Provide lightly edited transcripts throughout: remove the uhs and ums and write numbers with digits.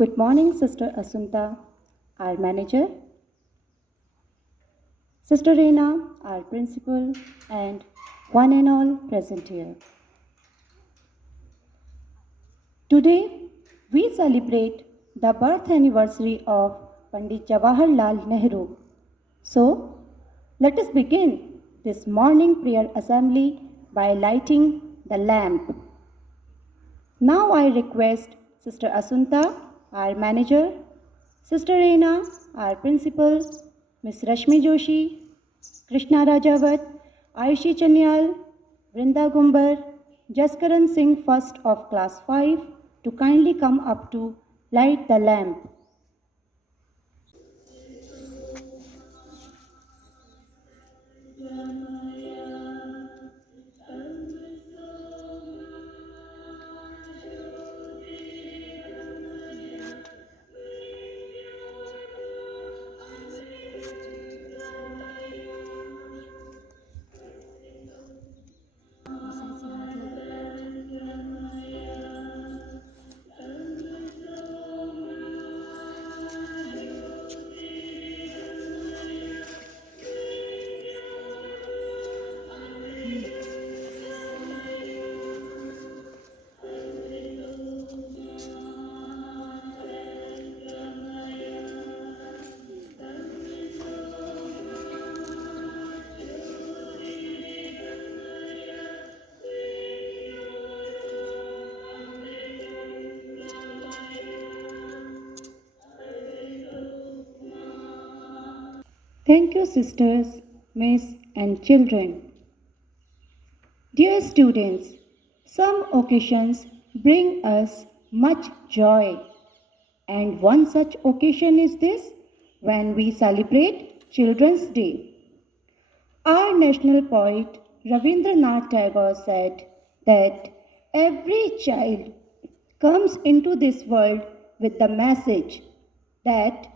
Good morning, Sister Asunta, our manager, Sister Reena, our principal, and one and all present here. Today, we celebrate the birth anniversary of Pandit Jawaharlal Nehru. So, let us begin this morning prayer assembly by lighting the lamp. Now I request Sister Asunta, our manager, Sister Reena, our principal, Ms. Rashmi Joshi, Krishna Rajawat, Aishi Chanyal, Vrinda Gumbar, Jaskaran Singh, first of class 5, to kindly come up to light the lamp. Thank you, sisters, miss, and children. Dear students, some occasions bring us much joy, and one such occasion is this when we celebrate Children's Day. Our national poet Rabindranath Tagore said that every child comes into this world with the message that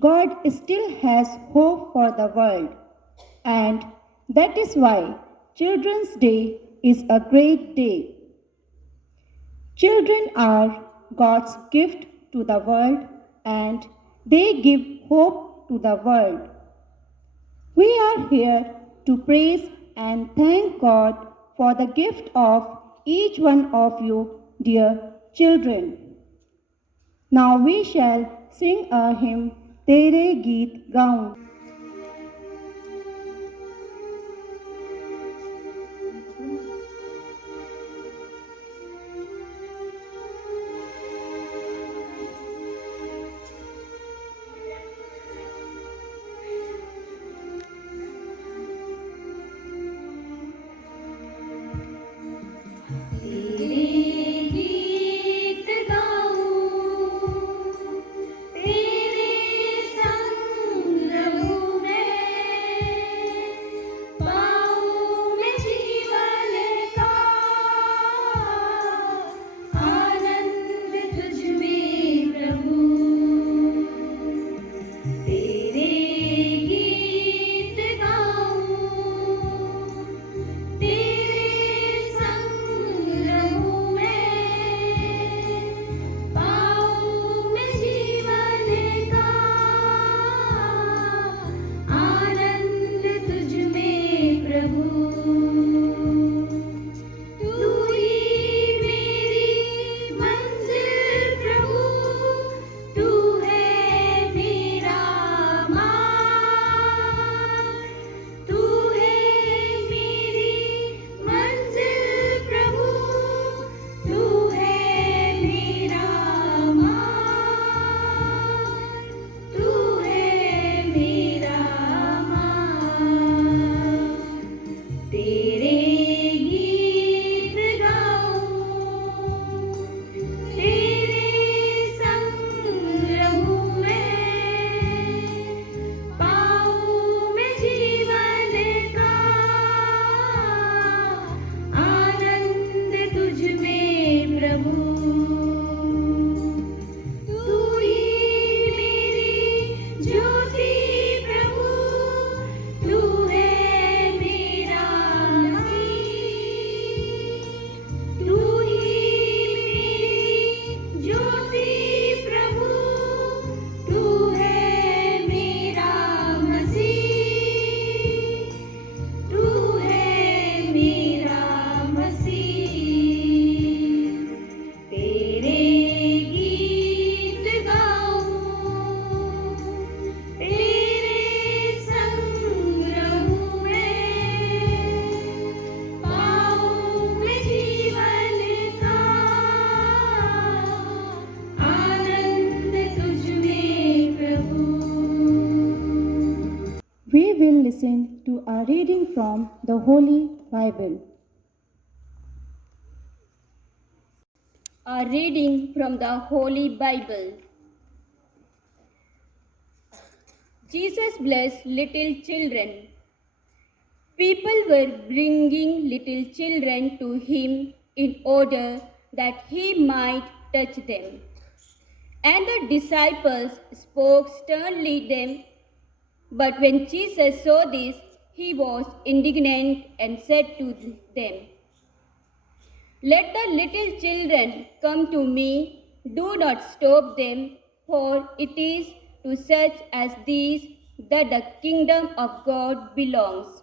God still has hope for the world, and that is why Children's Day is a great day. Children are God's gift to the world, and they give hope to the world. We are here to praise and thank God for the gift of each one of you, dear children. Now we shall sing a hymn, Tere Geet Gaun. listen to a reading from the Holy Bible. A reading from the Holy Bible. Jesus blessed little children. People were bringing little children to him in order that he might touch them. And the disciples spoke sternly them. But when Jesus saw this, he was indignant and said to them, "Let the little children come to me, do not stop them, for it is to such as these that the kingdom of God belongs.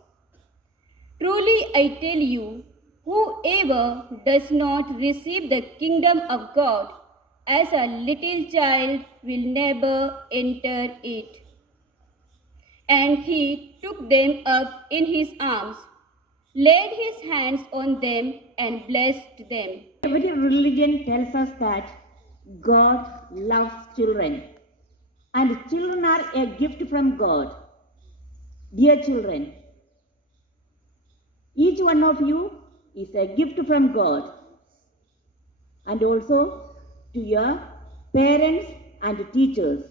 Truly I tell you, whoever does not receive the kingdom of God as a little child will never enter it." And he took them up in his arms, laid his hands on them, and blessed them. Every religion tells us that God loves children and children are a gift from God. Dear children, each one of you is a gift from God and also to your parents and teachers.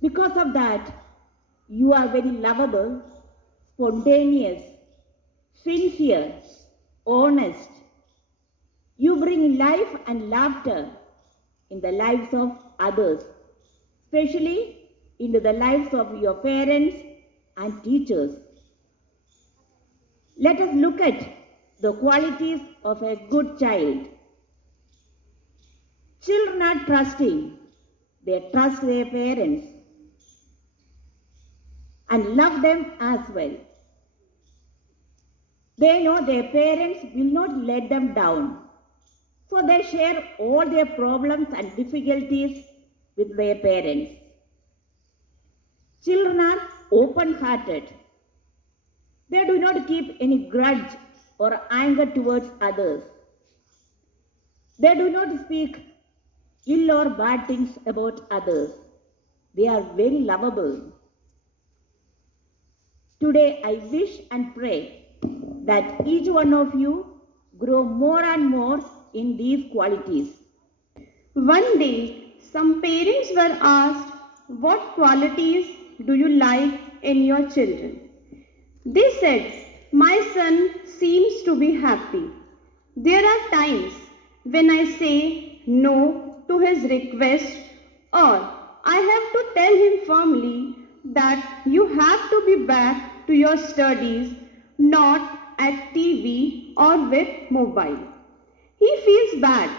Because of that, you are very lovable, spontaneous, sincere, honest. You bring life and laughter in the lives of others, especially into the lives of your parents and teachers. Let us look at the qualities of a good child. Children are trusting. They trust their parents and love them as well. They know their parents will not let them down. So they share all their problems and difficulties with their parents. Children are open-hearted. They do not keep any grudge or anger towards others. They do not speak ill or bad things about others. They are very lovable. Today I wish and pray that each one of you grow more and more in these qualities. One day, some parents were asked, "What qualities do you like in your children?" They said, "My son seems to be happy. There are times when I say no to his request, or I have to tell him firmly that you have to be back to your studies, not at TV or with mobile." He feels bad,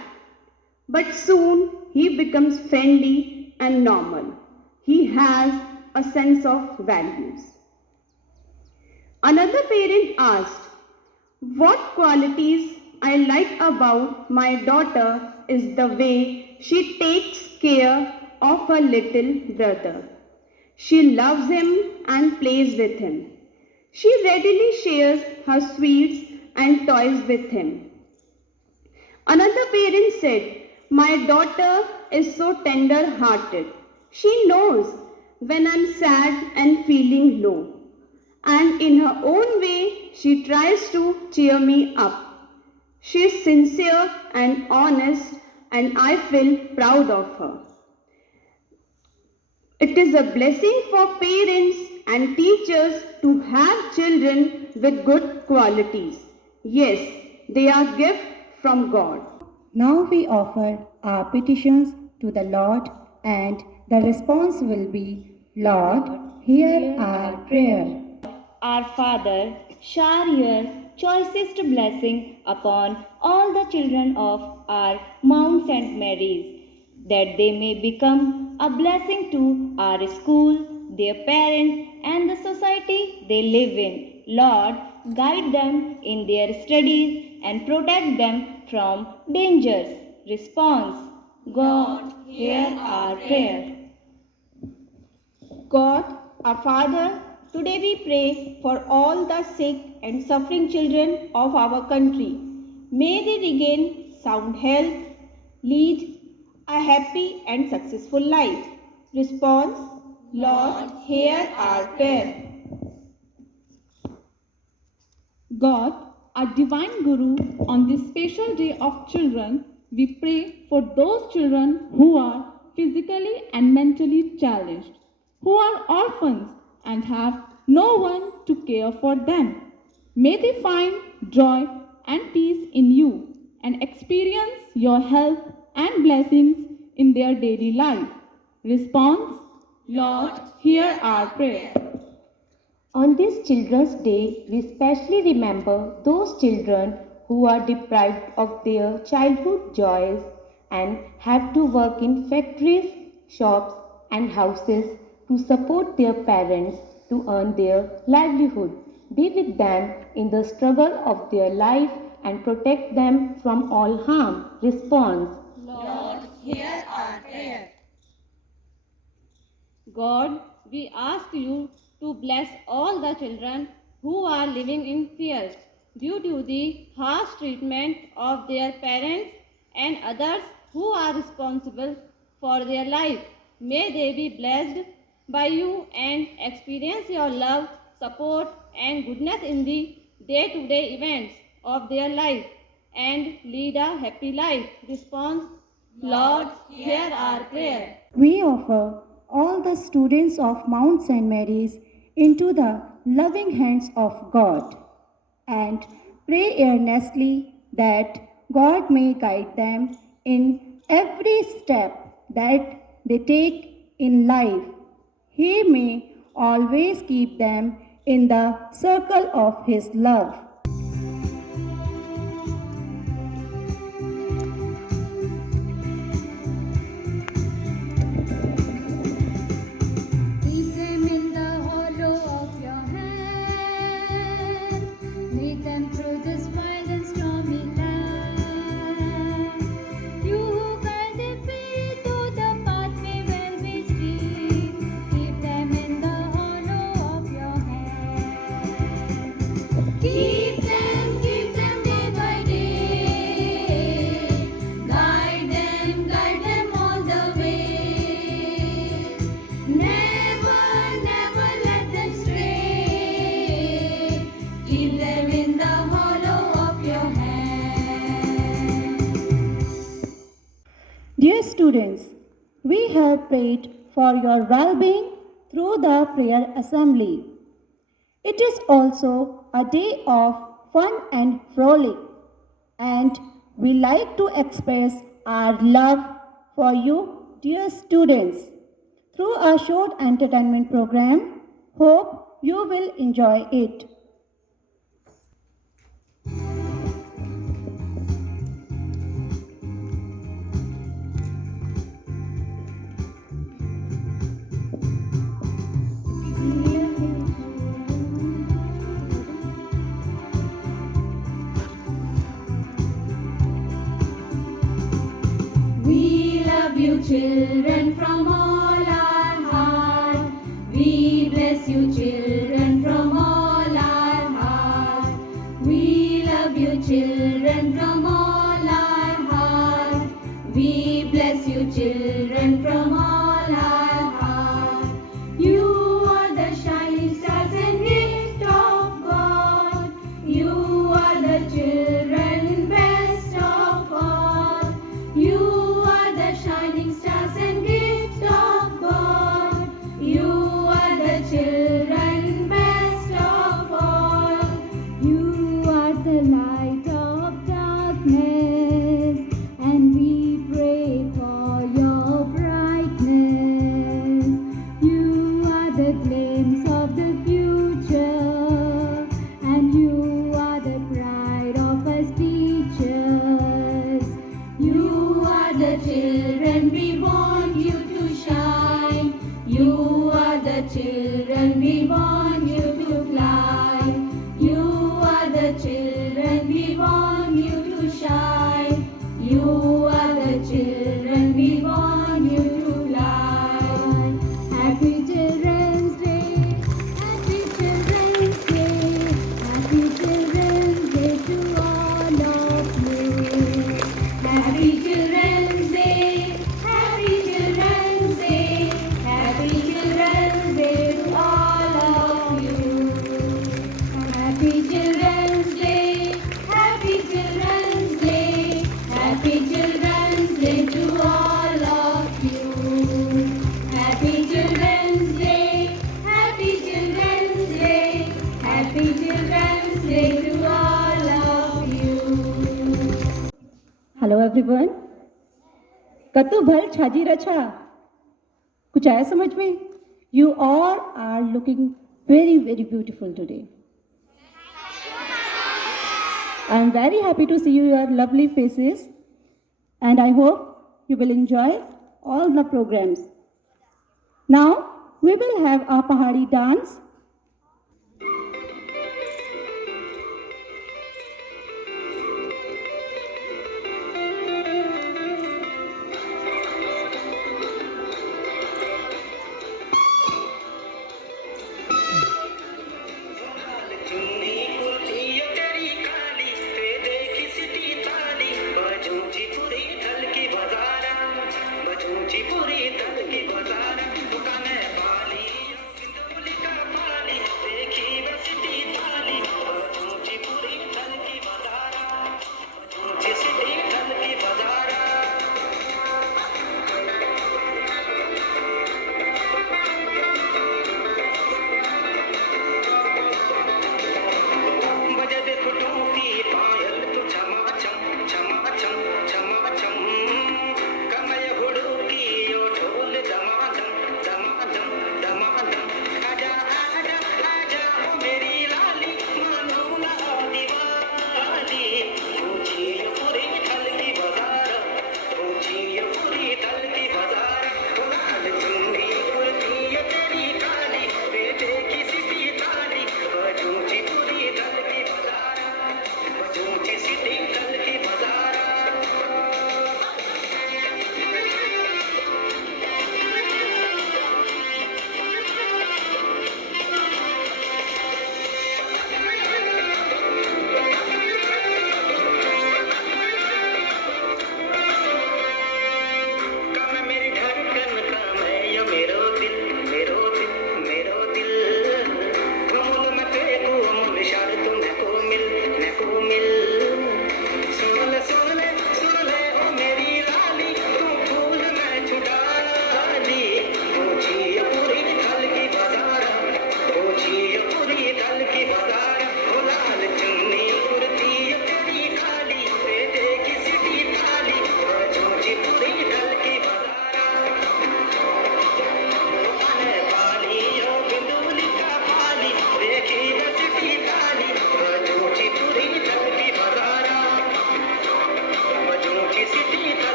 but soon he becomes friendly and normal. He has a sense of values. Another parent asked, "What qualities I like about my daughter is the way she takes care of her little brother. She loves him and plays with him. She readily shares her sweets and toys with him." Another parent said, "My daughter is so tender-hearted. She knows when I'm sad and feeling low. And in her own way, she tries to cheer me up. She is sincere and honest, and I feel proud of her." It is a blessing for parents and teachers to have children with good qualities. Yes, they are gifts from God. Now we offer our petitions to the Lord, and the response will be, "Lord, hear our prayer." Our Father, shower your choicest blessing upon all the children of our Mount St. Mary's, that they may become a blessing to our school, their parents, and the society they live in. Lord, guide them in their studies and protect them from dangers. Response: God, hear our prayer. God, our Father, today we pray for all the sick and suffering children of our country. May they regain sound health, lead a happy and successful life. Response: Lord, hear our prayer. God, our divine Guru, on this special day of children, we pray for those children who are physically and mentally challenged, who are orphans and have no one to care for them. May they find joy and peace in you and experience your help and blessings in their daily life. Response: Lord, hear our prayer. On this Children's Day, we specially remember those children who are deprived of their childhood joys and have to work in factories, shops, and houses to support their parents to earn their livelihood. Be with them in the struggle of their life and protect them from all harm. Response: God, we ask you to bless all the children who are living in fear due to the harsh treatment of their parents and others who are responsible for their life. May they be blessed by you and experience your love, support, and goodness in the day-to-day events of their life and lead a happy life. Response: Lord, hear our prayer. We offer all the students of Mount St. Mary's into the loving hands of God and pray earnestly that God may guide them in every step that they take in life. He may always keep them in the circle of His love. Keep them in the hollow of your hand. Lead them through this wild and stormy land. You who guide their feet to the pathway will be steep. Keep them in the hollow of your hand. Keep them day by day. Guide them all the way. Never let them stray. Keep them in the hollow of your hand. Dear students, we have prayed for your well being through the prayer assembly. It is also a day of fun and frolic, and we like to express our love for you, dear students, through a short entertainment program. Hope you will enjoy it. We love you, children, from all our heart. We bless you, children, from all our heart. We love you, children, from all our heart. We bless you, children, from all our heart. You are the shining stars and gift of God. You are the children, best of all. You are the shining stars and gift of God. You are the children, best of all. You are the light of darkness, and we pray for your brightness. You are the glimpse of the future, and you are the pride of us teachers. You are the children, we want you to shine. You are the children, we want you to fly. You are the children, we want you to shine. You are the children, we want you to fly. Happy Children's Day, Happy Children's Day, Happy Children's Day to all of you. Happy Children's Day, everyone. कतु भल छाजी रछा, कुछ आया समझ में? You all are looking very very beautiful today. I am very happy to see your lovely faces, and I hope you will enjoy all the programs. Now we will have our Pahari dance.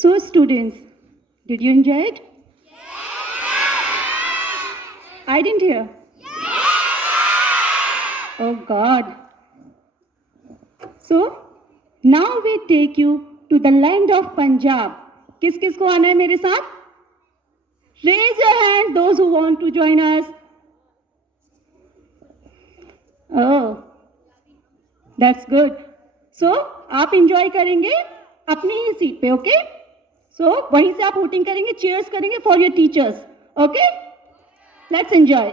So students, did you enjoy it? I didn't hear. Oh God. So now we take you to the land of Punjab. किस किस को आना है मेरे साथ? Raise your hand, those who want to join us. Oh, that's good. So आप enjoy करेंगे अपनी ही सीट पे, ओके? So वहीं से आप वोटिंग करेंगे, cheers करेंगे for your teachers, okay? Let's enjoy.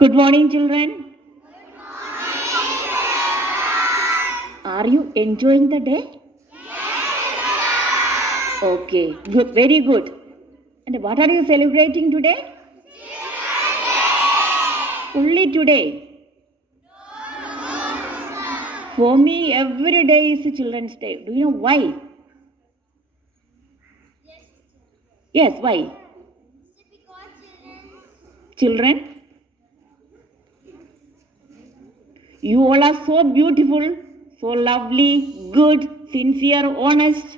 Good morning, children. Are you enjoying the day? Okay, good, very good. And what are you celebrating today? Only today. For me, every day is Children's Day. Do you know why? Yes, why? Children, you all are so beautiful, so lovely, good, sincere, honest.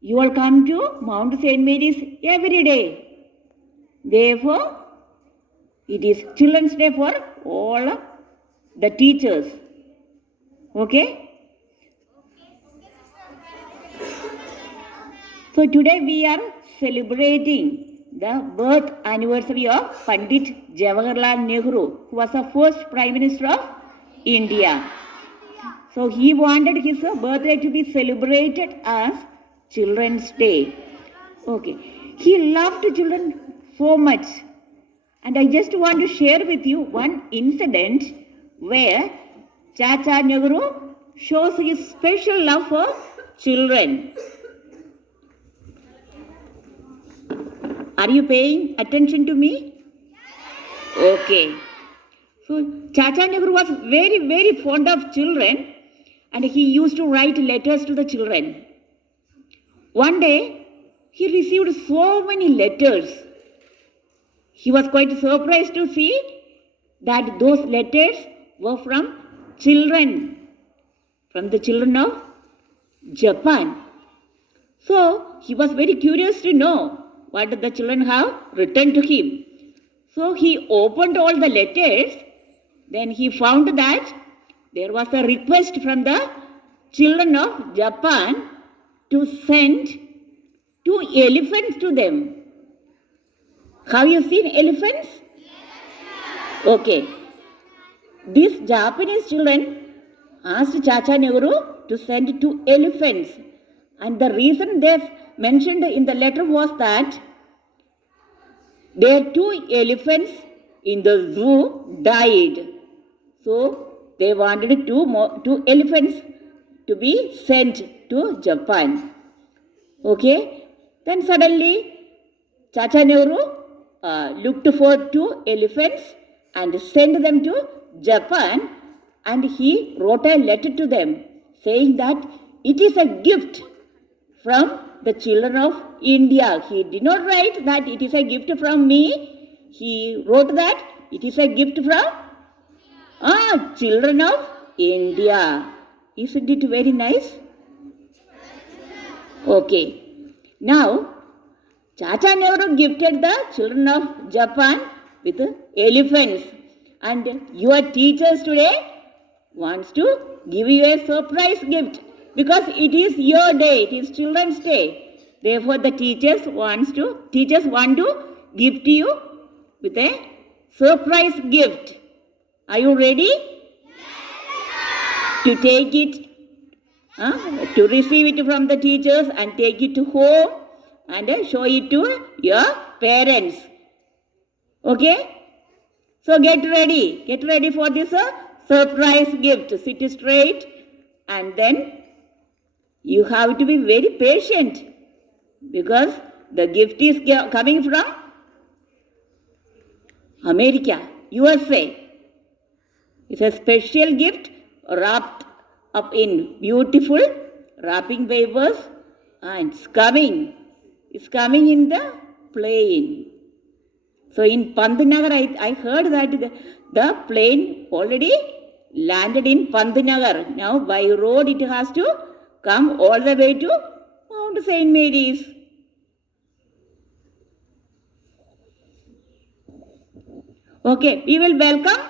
You all come to Mount St. Mary's every day. Therefore, it is Children's Day for all the teachers. Okay? So today we are celebrating the birth anniversary of Pandit Jawaharlal Nehru, who was the first Prime Minister of India. So he wanted his birthday to be celebrated as Children's Day. Okay. He loved children so much. And I just want to share with you one incident where Chacha Nehru shows his special love for children. Are you paying attention to me? Okay. So Chacha Nehru was very, very fond of children and he used to write letters to the children. One day, he received so many letters. He was quite surprised to see that those letters were from children, from the children of Japan. So, he was very curious to know what the children have written to him. So, he opened all the letters. Then he found that there was a request from the children of Japan to send 2 elephants to them. Have you seen elephants? Okay. These Japanese children asked Chacha Nehru to send 2 elephants. And the reason they mentioned in the letter was that their 2 elephants in the zoo died. So they wanted 2 elephants to be sent to Japan. Okay. Then suddenly Chacha Nehru looked for 2 elephants and sent them to Japan, and he wrote a letter to them saying that it is a gift from the children of India. He did not write that it is a gift from me. He wrote that it is a gift from children of India. Isn't it very nice? Okay. Now, Chacha Nehru gifted the children of Japan with elephants. And your teachers today wants to give you a surprise gift because it is your day, it is Children's Day. Therefore, the teachers want to gift you with a surprise gift. Are you ready? To take it, to receive it from the teachers and take it to home and show it to your parents. Okay? So get ready for this surprise gift. Sit straight and then you have to be very patient because the gift is coming from America, USA. It's a special gift wrapped up in beautiful wrapping papers and it's coming in the plane. So in Pantnagar, I heard that the plane already landed in Pantnagar. Now by road it has to come all the way to Mount St. Mary's. Okay, we will welcome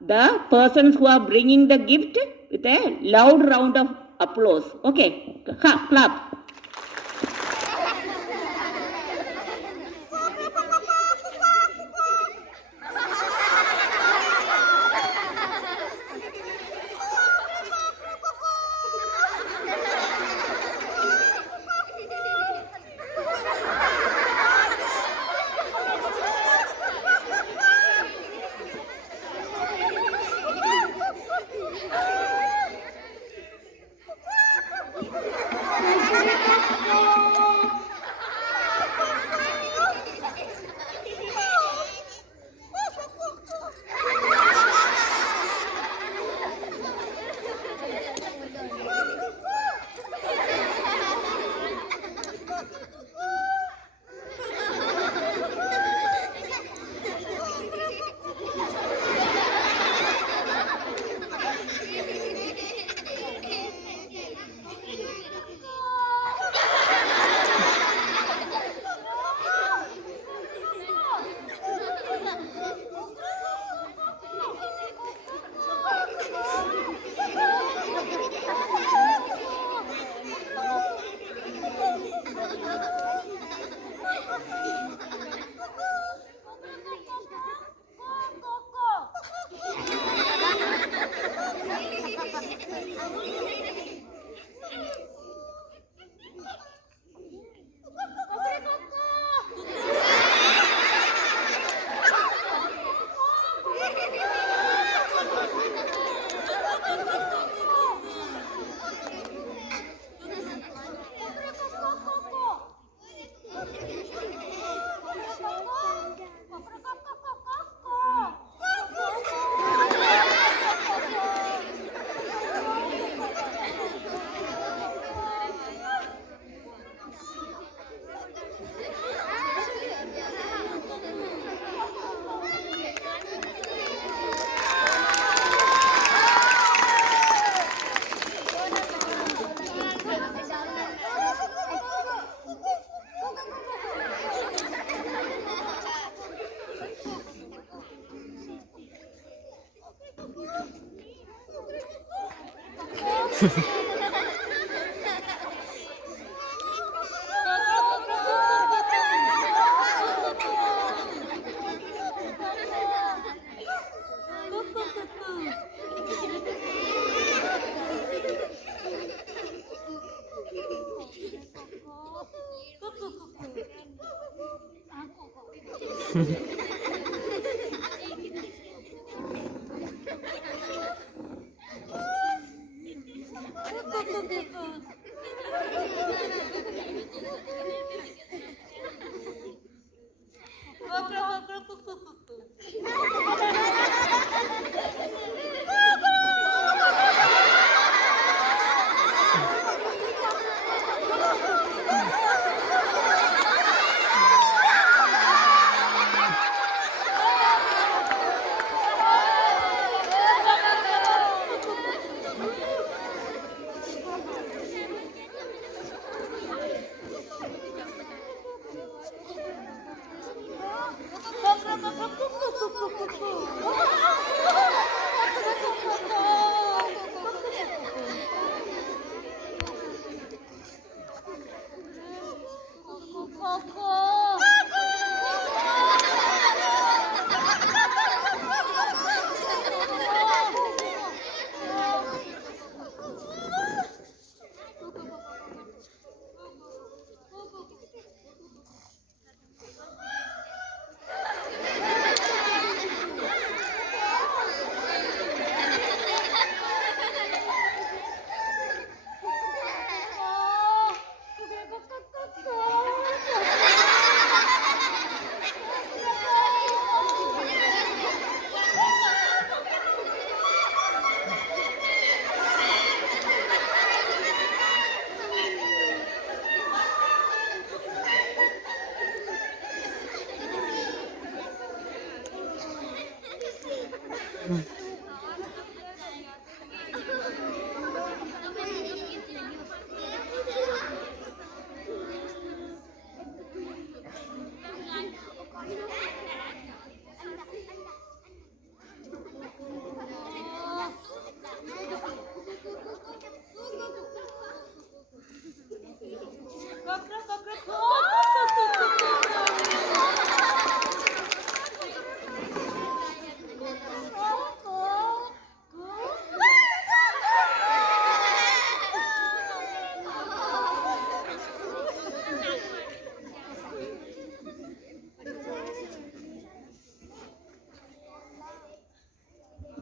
the persons who are bringing the gift with a loud round of applause. Okay, clap.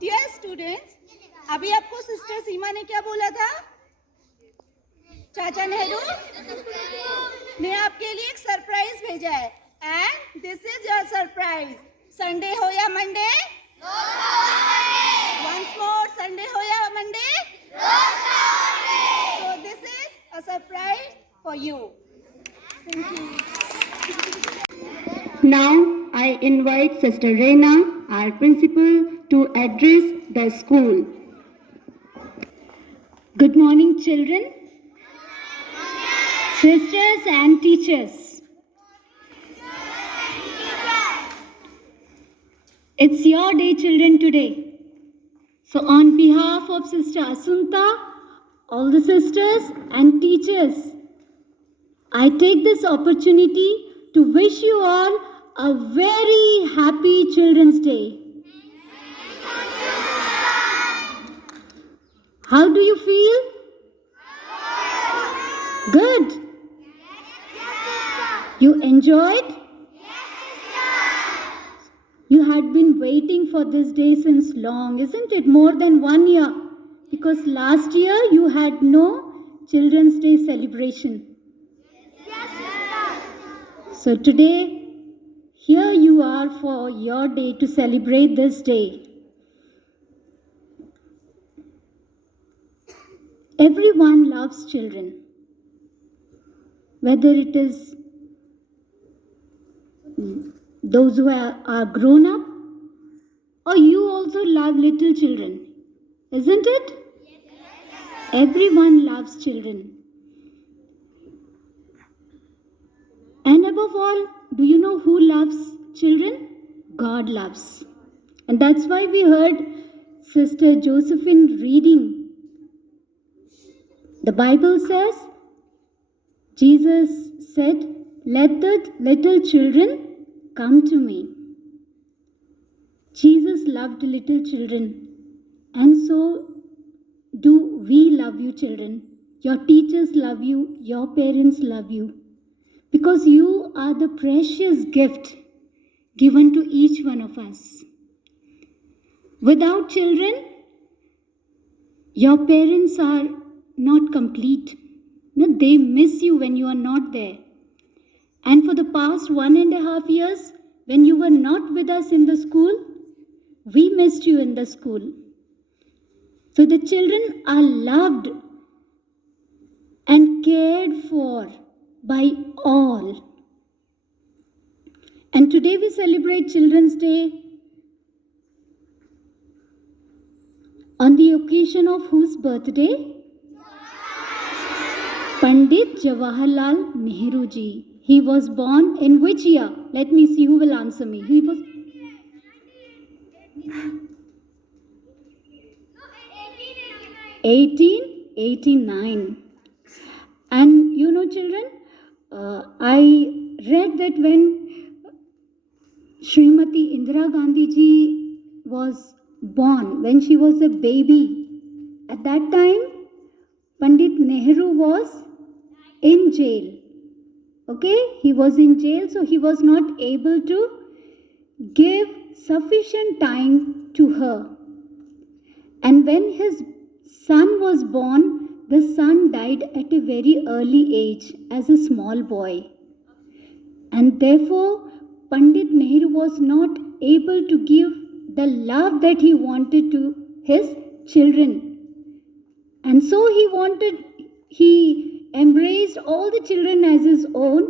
Dear students, अभी आपको sister सीमा ने क्या बोला था? चाचा नेहरू ने आपके लिए एक सरप्राइज भेजा है and this is your surprise. Sunday हो या मंडे? वंस मोर, संडे हो या Monday? So this is a surprise for you. Thank you. Now I invite Sister Reina, our principal, to address the school. Good morning, children, sisters and teachers. It's your day, children, today. So on behalf of Sister Asunta, all the sisters and teachers, I take this opportunity to wish you all a very happy Children's Day. How do you feel? Good. You enjoyed? You had been waiting for this day since long, isn't it? More than 1 year. Because last year you had no Children's Day celebration. So today, here you are for your day to celebrate this day. Everyone loves children. Whether it is those who are grown up, or you also love little children, isn't it? Everyone loves children. And above all, do you know who loves children? God loves. And that's why we heard Sister Josephine reading The Bible says, Jesus said, "Let the little children come to me." Jesus loved little children, and so do we love you, children. Your teachers love you, your parents love you, because you are the precious gift given to each one of us. Without children, your parents are not complete. No, they miss you when you are not there. And for the past 1.5 years, when you were not with us in the school, we missed you in the school. So the children are loved and cared for by all. And today we celebrate Children's Day on the occasion of whose birthday? Pandit Jawaharlal Nehru ji. He was born in which year? Let me see who will answer me. He was 1889. And you know, children, I read that when Srimati Indira Gandhi ji was born, when she was a baby, at that time, Pandit Nehru was in jail. Okay, he was in jail, so he was not able to give sufficient time to her. And when his son was born, the son died at a very early age as a small boy. And therefore, Pandit Nehru was not able to give the love that he wanted to his children. And so he embraced all the children as his own,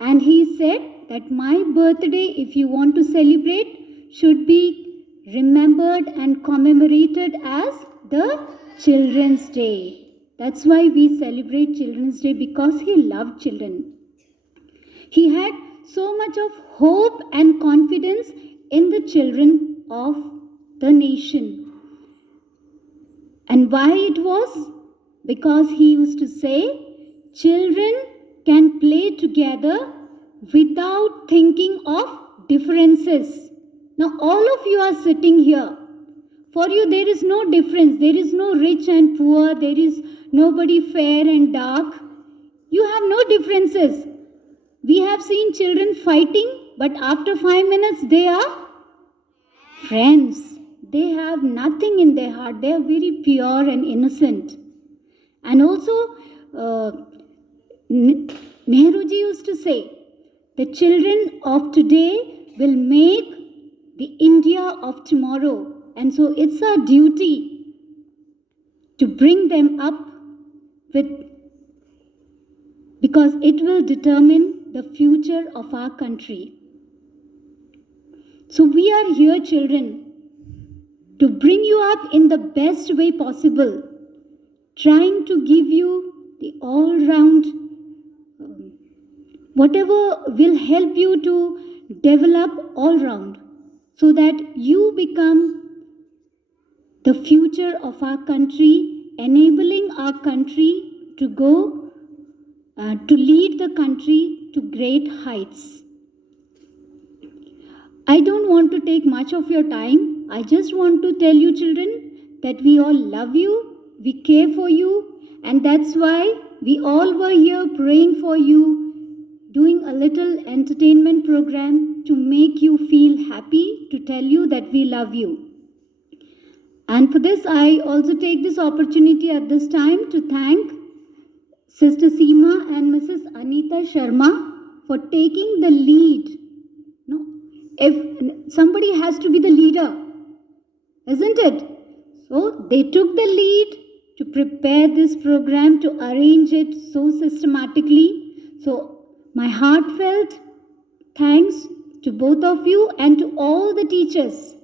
and he said that my birthday, if you want to celebrate, should be remembered and commemorated as the Children's Day. That's why we celebrate Children's Day, because he loved children. He had so much of hope and confidence in the children of the nation. And why it was? Because he used to say, children can play together without thinking of differences. Now all of you are sitting here. For you there is no difference. There is no rich and poor. There is nobody fair and dark. You have no differences. We have seen children fighting, but after 5 minutes they are friends. They have nothing in their heart. They are very pure and innocent. And also, Nehruji used to say, the children of today will make the India of tomorrow. And so it's our duty to bring them up because it will determine the future of our country. So we are here, children, to bring you up in the best way possible, trying to give you the all-round, whatever will help you to develop all-round, so that you become the future of our country, enabling our country to go, to lead the country to great heights. I don't want to take much of your time. I just want to tell you, children, that we all love you, we care for you, and that's why we all were here praying for you, doing a little entertainment program to make you feel happy, to tell you that we love you. And for this, I also take this opportunity at this time to thank Sister Seema and Mrs. Anita Sharma for taking the lead. No, if somebody has to be the leader, isn't it? So they took the lead to prepare this program, to arrange it so systematically. So my heartfelt thanks to both of you and to all the teachers,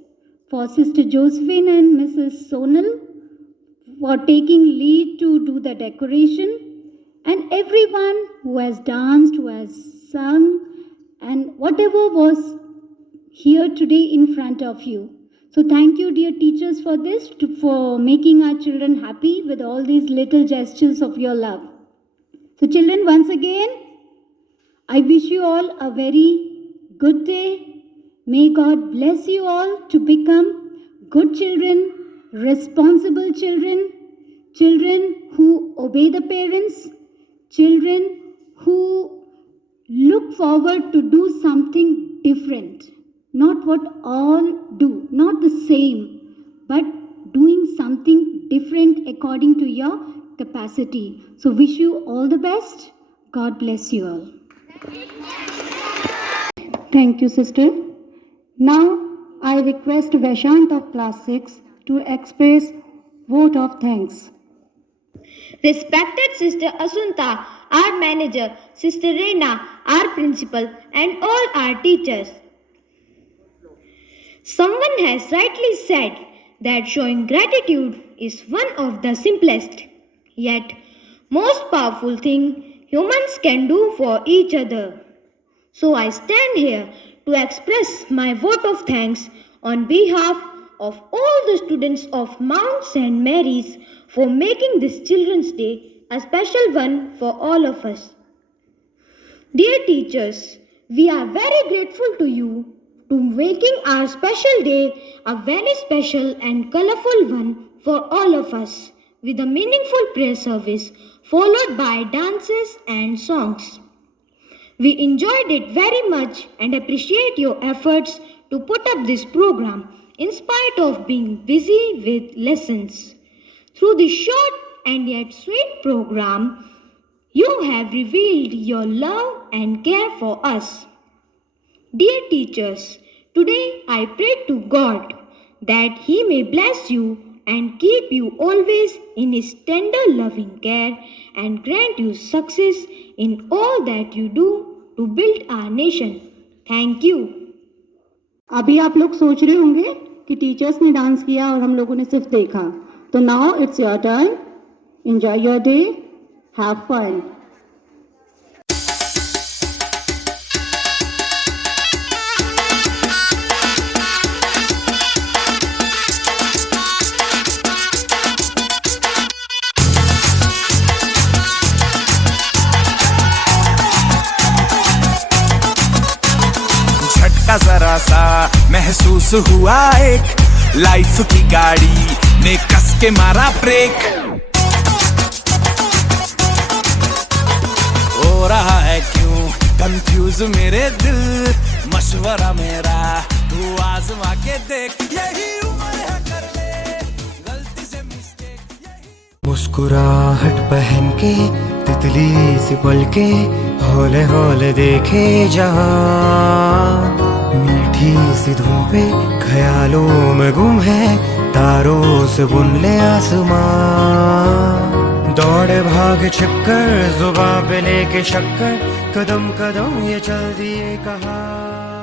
for Sister Josephine and Mrs. Sonal for taking lead to do the decoration, and everyone who has danced, who has sung, and whatever was here today in front of you. So thank you, dear teachers, for this, for making our children happy with all these little gestures of your love. So children, once again, I wish you all a very good day. May God bless you all to become good children, responsible children, children who obey the parents, children who look forward to do something different. Not what all do, not the same, but doing something different according to your capacity. So wish you all the best. God bless you all. Thank you, sister. Now, I request Vaishant of class 6 to express vote of thanks. Respected Sister Asunta, our manager, Sister Reena, our principal, and all our teachers. Someone has rightly said that showing gratitude is one of the simplest, yet most powerful thing humans can do for each other. So I stand here to express my vote of thanks on behalf of all the students of Mount St. Mary's for making this Children's Day a special one for all of us. Dear teachers, we are very grateful to you to making our special day a very special and colorful one for all of us, with a meaningful prayer service followed by dances and songs. We enjoyed it very much and appreciate your efforts to put up this program in spite of being busy with lessons. Through this short and yet sweet program, you have revealed your love and care for us. Dear teachers, today I pray to God that He may bless you and keep you always in His tender loving care and grant you success in all that you do to build our nation. Thank you. अभी आप लोग सोच रहे होंगे कि teachers ने dance किया और हम लोगों ने सिर्फ देखा. तो now it's your turn. Enjoy your day. Have fun. जरा सा महसूस हुआ एक लाइफ की गाड़ी ने कस के मारा ब्रेक. हो रहा है क्यों कंफ्यूज मेरे दिल, मशवरा मेरा तू आजमा के देख. यही उम्र है कर ले गलती से मिस्टेक. मुस्कुराहट पहन के तितली सी पल के हौले हौले देखे जहां, मीठी सी धूपें ख्यालों में गुम है, तारों से बुन ले आसमां. दौड़े भाग छिपकर जुबां पे लेके शक्कर, कदम कदम ये चल दिए कहाँ.